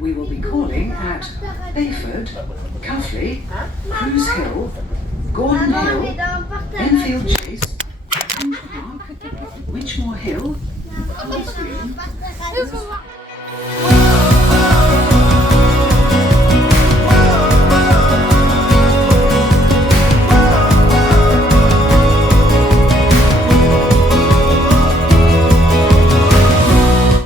We will be calling at Bayford, Cuffley, Cruise Hill, Gordon Hill, Enfield Chase, Kent Park, Winchmore Hill, Forest Green.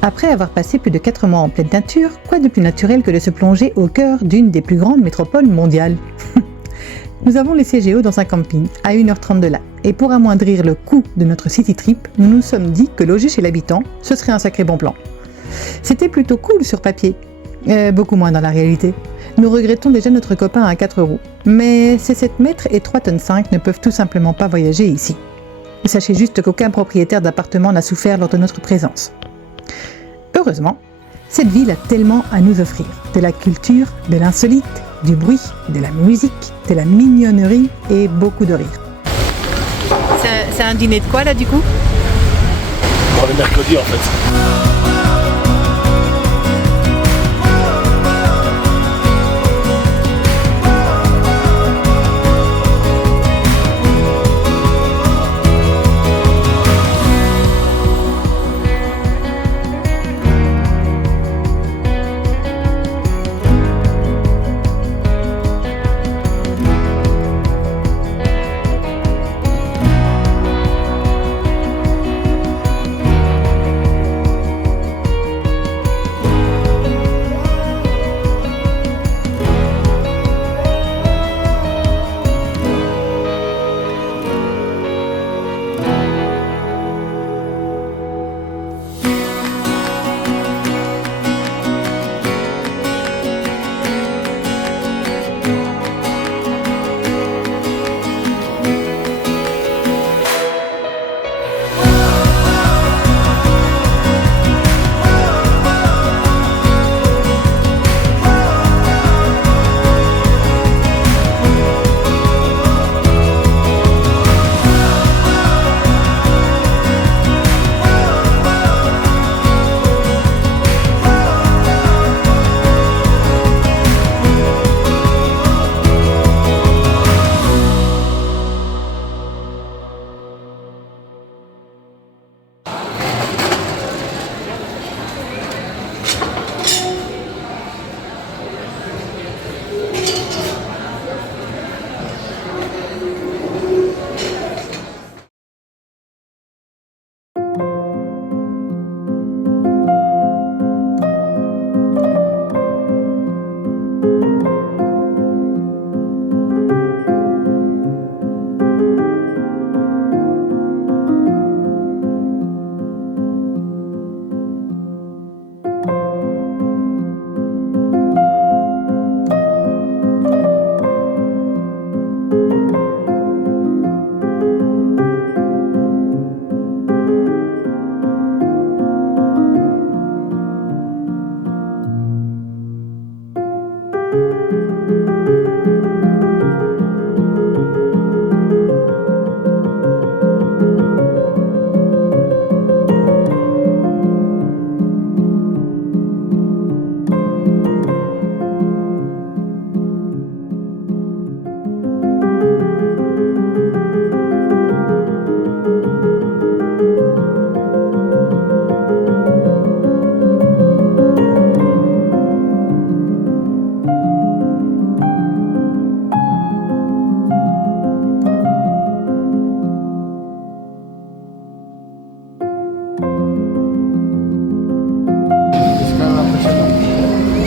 Après avoir passé plus de 4 mois en pleine nature, quoi de plus naturel que de se plonger au cœur d'une des plus grandes métropoles mondiales. Nous avons laissé Géo dans un camping, à 1h30 de là, et pour amoindrir le coût de notre city trip, nous nous sommes dit que loger chez l'habitant, ce serait un sacré bon plan. C'était plutôt cool sur papier, beaucoup moins dans la réalité. Nous regrettons déjà notre copain à 4 roues, mais ces 7 mètres et 3 tonnes 5 ne peuvent tout simplement pas voyager ici. Sachez juste qu'aucun propriétaire d'appartement n'a souffert lors de notre présence. Heureusement, cette ville a tellement à nous offrir. De la culture, de l'insolite, du bruit, de la musique, de la mignonnerie et beaucoup de rire. C'est un dîner de quoi là du coup ? Bon, le mercredi en fait.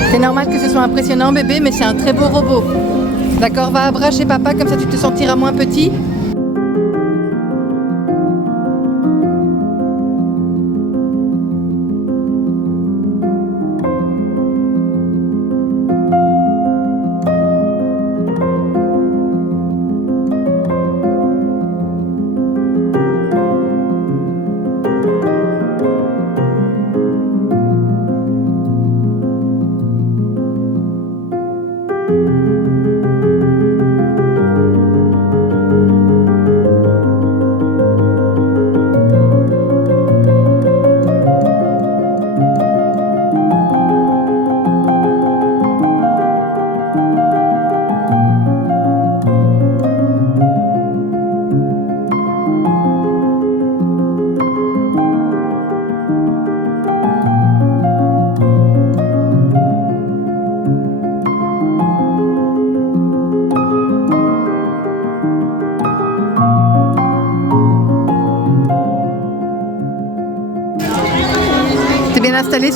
C'est normal que ce soit impressionnant bébé, mais c'est un très beau robot. D'accord, va à bras chez papa, comme ça tu te sentiras moins petit.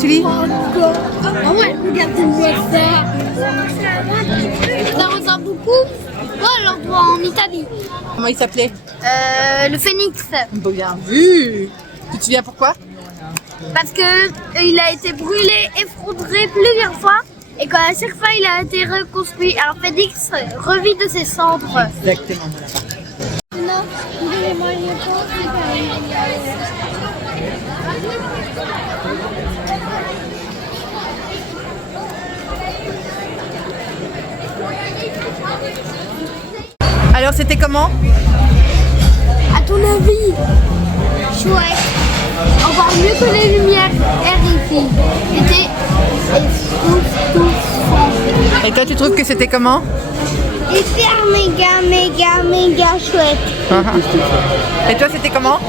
Sully? Ah ouais, regardez-moi ça. Ça ressemble beaucoup. Oh, l'endroit en Italie. Comment il s'appelait? Le phénix. Bien vu. Tu te souviens pourquoi? Parce que il a été brûlé, effondré plusieurs fois. Et qu'à chaque fois, il a été reconstruit. Alors, Phénix revit de ses cendres. Exactement. Alors, c'était comment? À ton avis? Chouette. Encore mieux que les lumières ici. C'était époustouflant. Et toi, tu trouves que c'était comment? Hyper méga chouette. Et toi, c'était comment?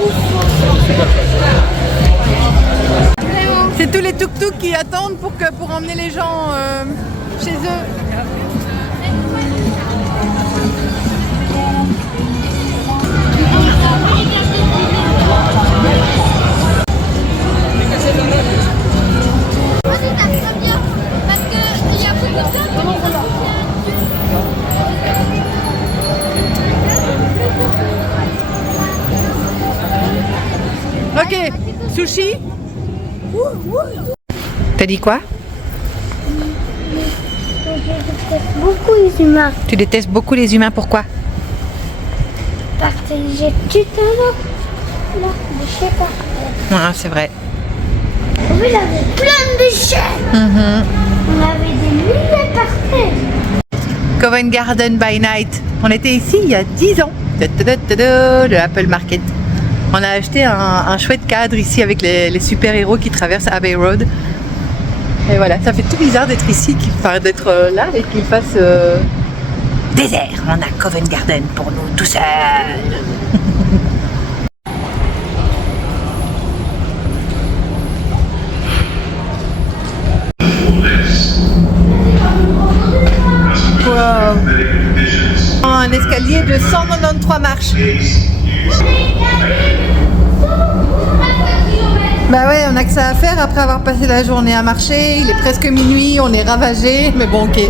C'est tous les tuk-tuk qui attendent pour emmener les gens chez eux. Moi, c'est très bien parce qu'il y a beaucoup de gens Ok, sushi. T'as dit quoi? beaucoup les humains. Tu détestes beaucoup les humains, pourquoi? Parce que j'ai tout un là, des déchets par Ah, c'est vrai. terre. Il avait plein de déchets. On avait des milliers par terre. Covent Garden by Night. On était ici il y a 10 ans. De Apple Market. On a acheté un chouette cadre ici avec les super-héros qui traversent Abbey Road. Et voilà, ça fait tout bizarre d'être ici, d'être là et qu'il fasse désert. On a Covent Garden pour nous tout seuls. Wow. Un escalier de 193 marches. Bah ouais, on a que ça à faire après avoir passé la journée à marcher. Il est presque minuit, on est ravagé, mais bon, ok.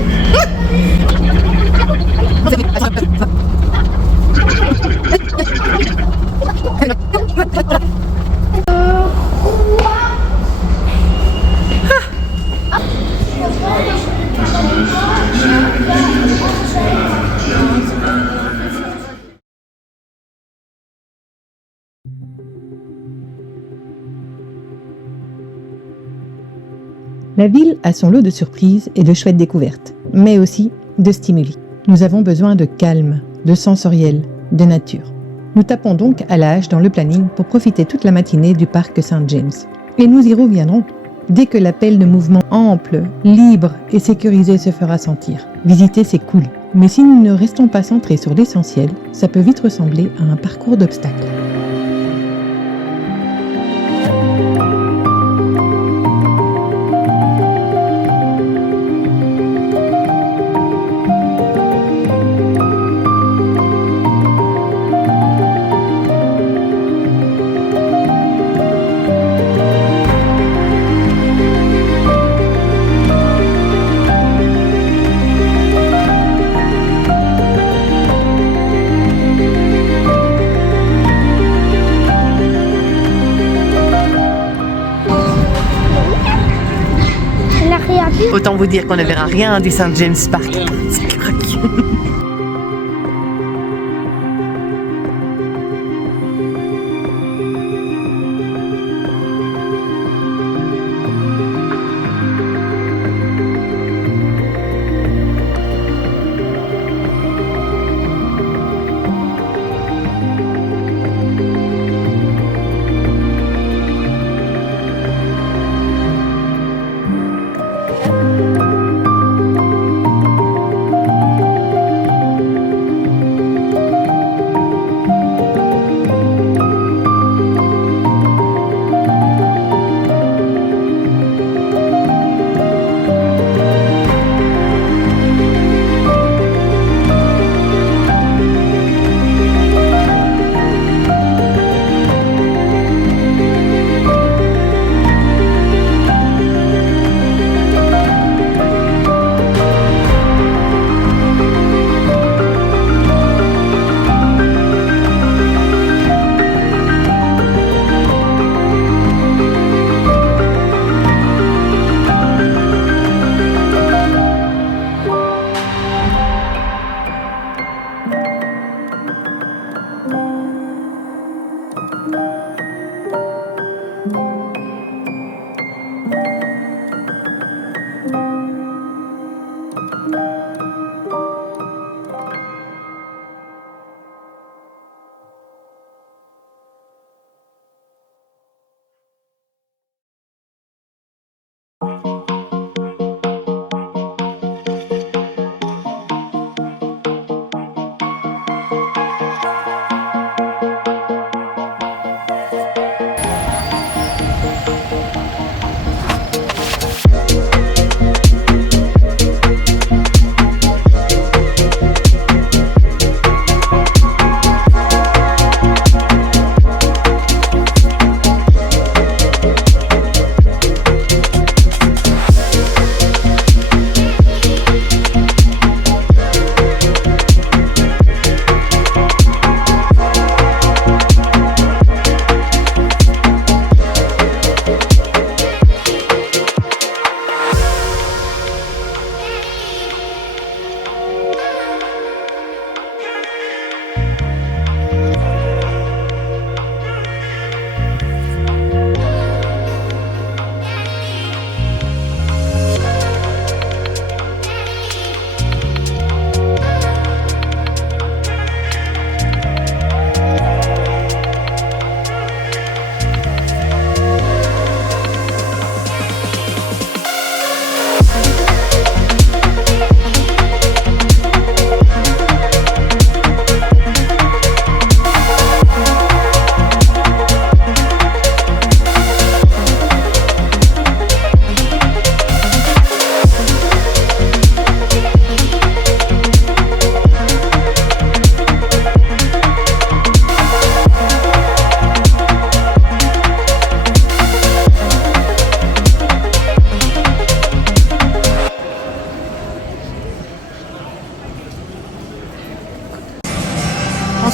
La ville a son lot de surprises et de chouettes découvertes, mais aussi de stimuli. Nous avons besoin de calme, de sensoriel, de nature. Nous tapons donc à la hache dans le planning pour profiter toute la matinée du parc St. James. Et nous y reviendrons dès que l'appel de mouvement ample, libre et sécurisé se fera sentir. Visiter, c'est cool, mais si nous ne restons pas centrés sur l'essentiel, ça peut vite ressembler à un parcours d'obstacles. Autant vous dire qu'on ne verra rien du St. James Park. C'est crack.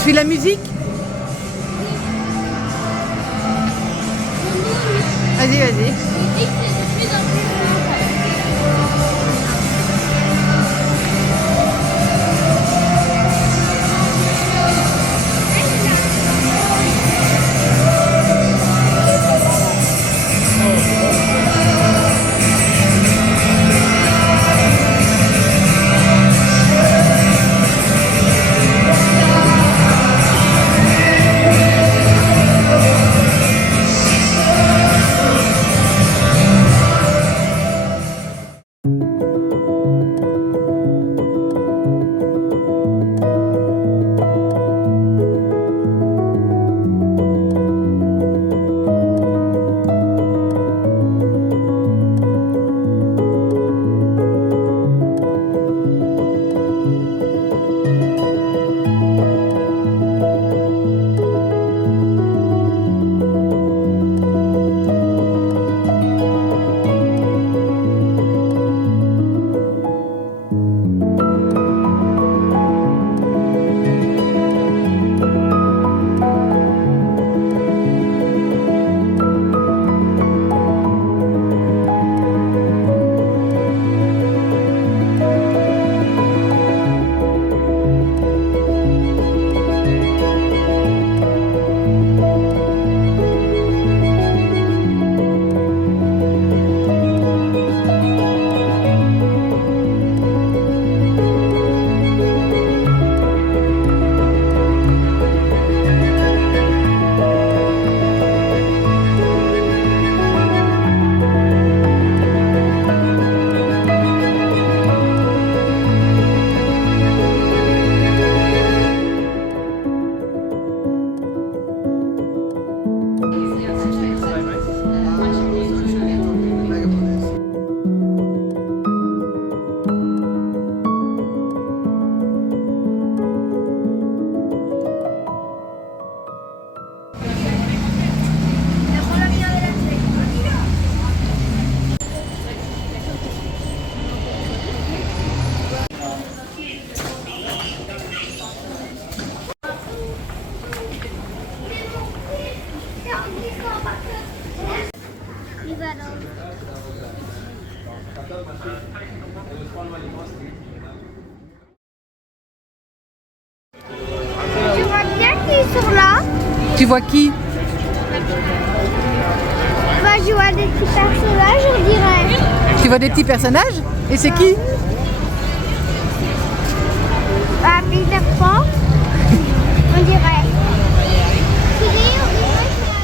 fais de la musique? Vas-y, vas-y. Tu vois bien qu'ils sont là? Tu vois qui? Bah, je vois des petits personnages, on dirait. Tu vois des petits personnages? Et c'est qui? Bah, Peter Pan, on dirait. Tu dis, on dirait que c'est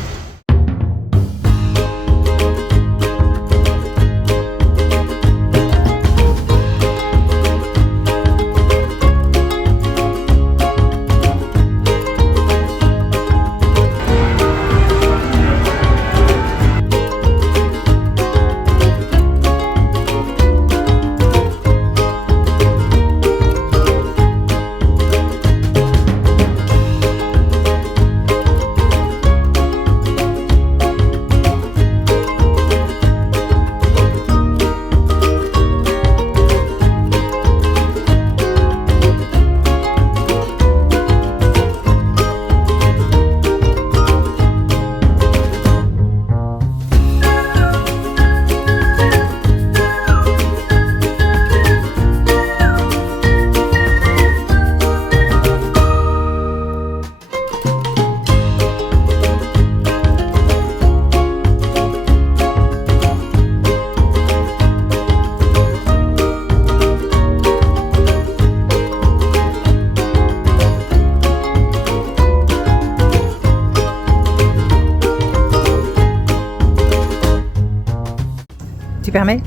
Tu permets?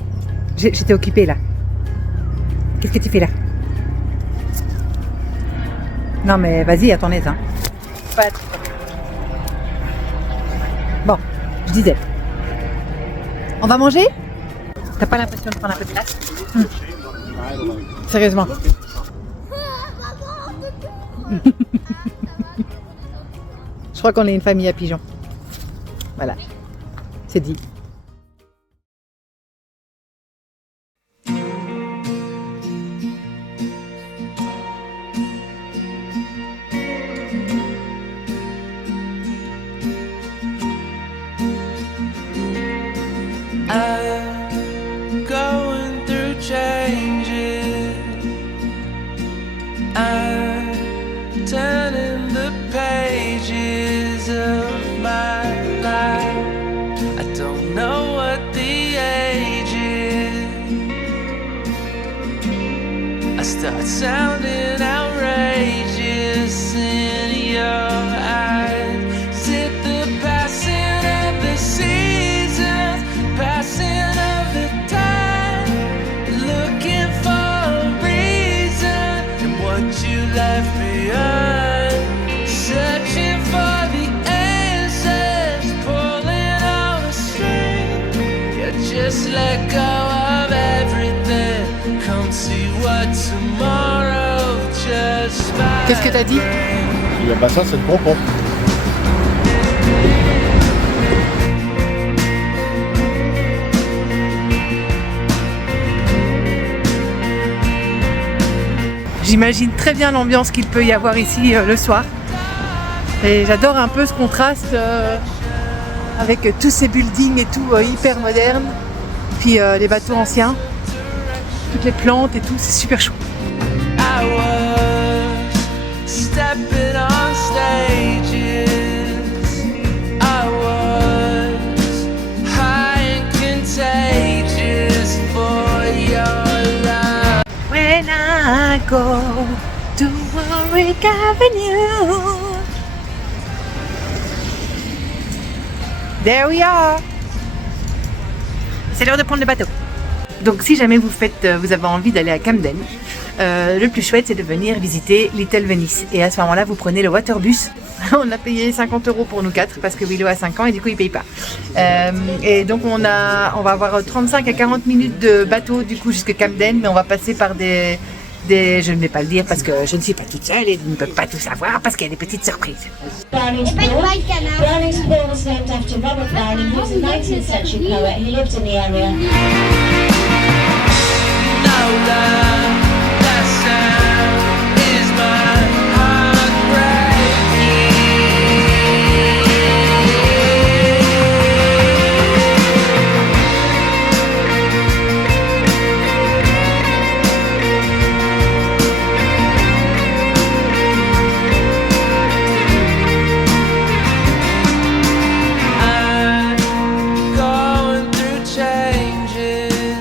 J'étais occupée là. Qu'est-ce que tu fais là? Non mais vas-y, à ton aise. Hein. Pas être... Bon, je disais. On va manger? T'as pas l'impression de prendre un peu de place? Sérieusement. Je crois qu'on est une famille à pigeons. Voilà, c'est dit. start sounding outrageous in your eyes. Is it the passing of the seasons, passing of the time, looking for a reason and what you left behind, searching for the answers, pulling all the strings. You just let go of everything, come see what tomorrow just might. Qu'est-ce que t'as dit? Il a pas ça, c'est le bonbon. J'imagine très bien l'ambiance qu'il peut y avoir ici le soir. Et j'adore un peu ce contraste avec tous ces buildings et tout hyper moderne. Puis les bateaux anciens, toutes les plantes et tout, c'est super chou. I was stepping on stages. I was high and contagious for your love. When I go to Warwick Avenue. There we are. C'est l'heure de prendre le bateau. Donc si jamais vous avez envie d'aller à Camden, le plus chouette c'est de venir visiter Little Venice. Et à ce moment-là, vous prenez le Waterbus. On a payé 50 € pour nous 4 parce que Willow a 5 ans et du coup il paye pas. Et donc on va avoir 35 à 40 minutes de bateau du coup jusqu'à Camden, mais on va passer par des... Je ne vais pas le dire parce que je ne suis pas toute seule et je ne peux pas tout savoir parce qu'il y a des petites surprises. Browning's Pool. Browning's Pool was named after Robert Browning, who was a 19th century poet who lived in the area. No love, that sound is my heart breaking. I'm going through changes.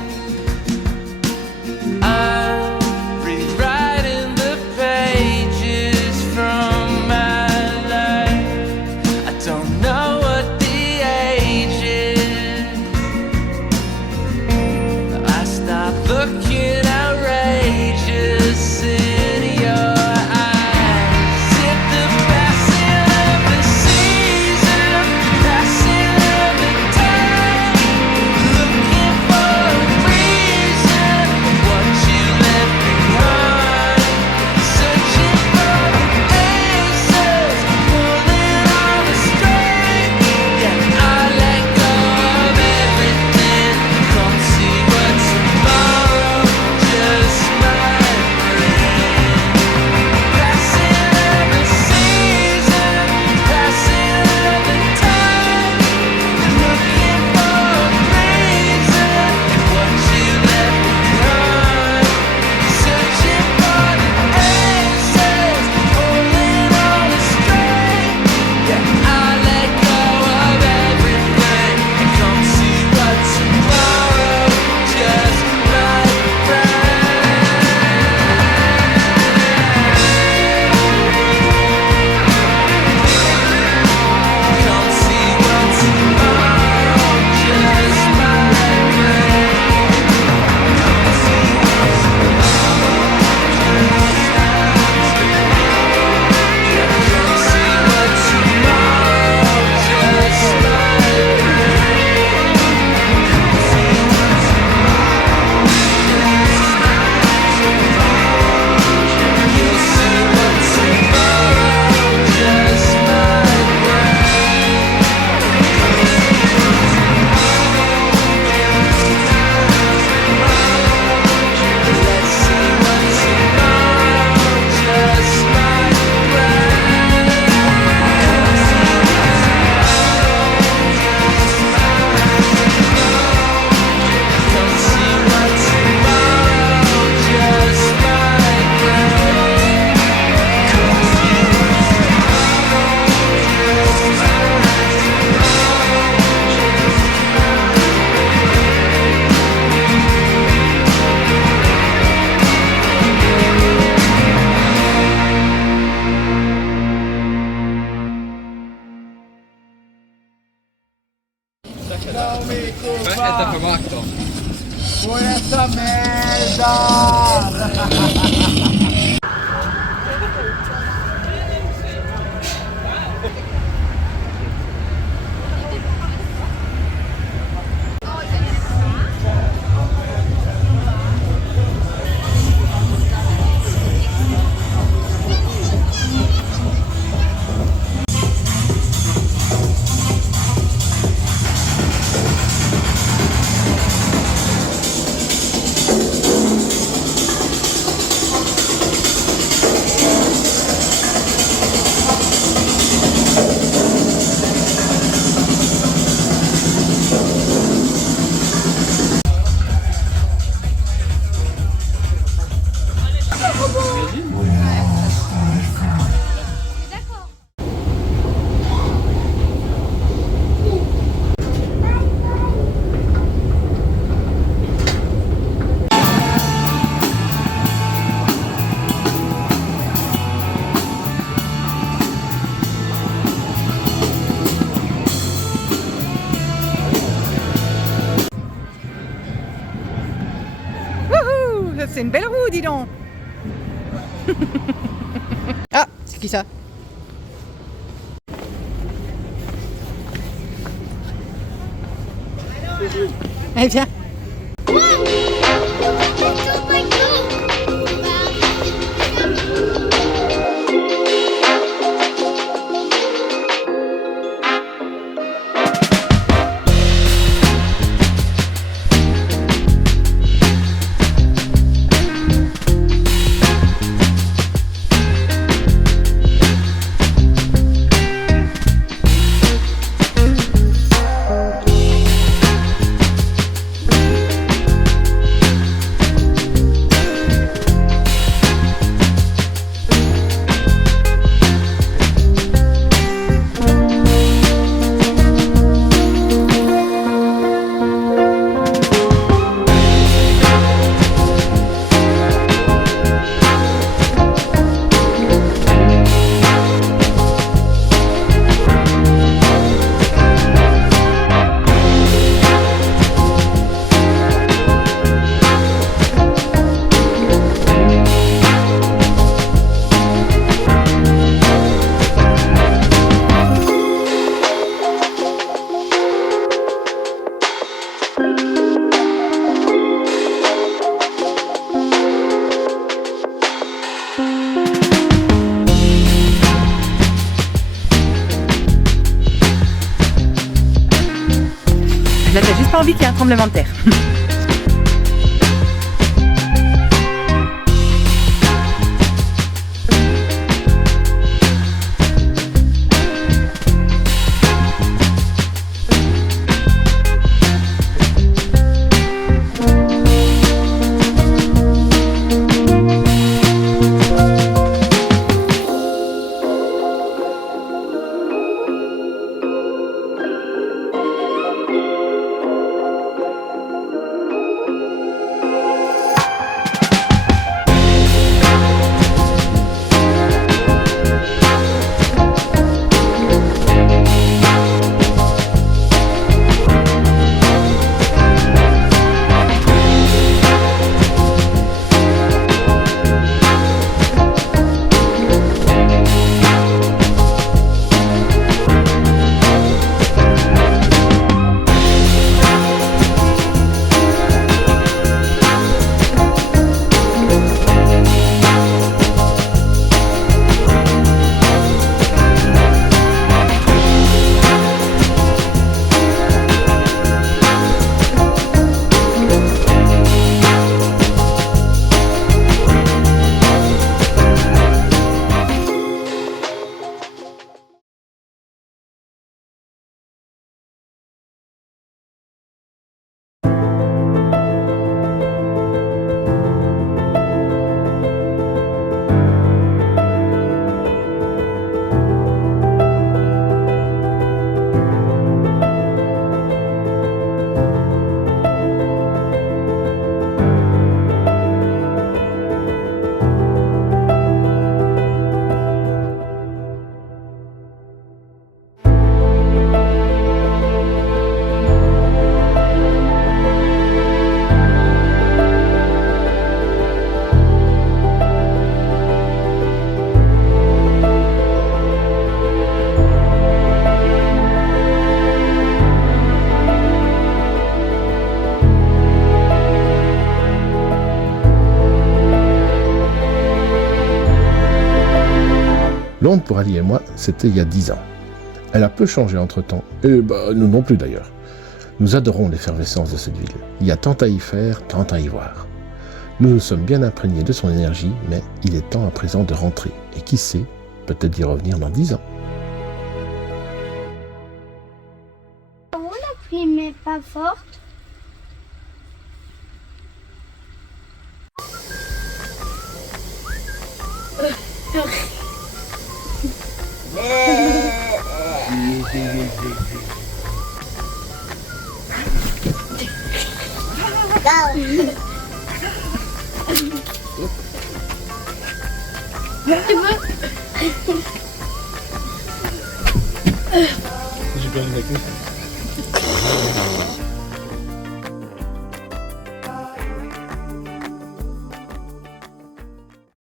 C'est une belle roue, dis donc. Ah, c'est qui ça? Allez, viens. Là, t'as juste pas envie qu'il y ait un tremblement de terre. Londres, pour Ali et moi, c'était il y a 10 ans. Elle a peu changé entre-temps, et nous non plus d'ailleurs. Nous adorons l'effervescence de cette ville. Il y a tant à y faire, tant à y voir. Nous nous sommes bien imprégnés de son énergie, mais il est temps à présent de rentrer. Et qui sait, peut-être d'y revenir dans 10 ans. La pluie n'est pas forte. J'ai perdu la queue.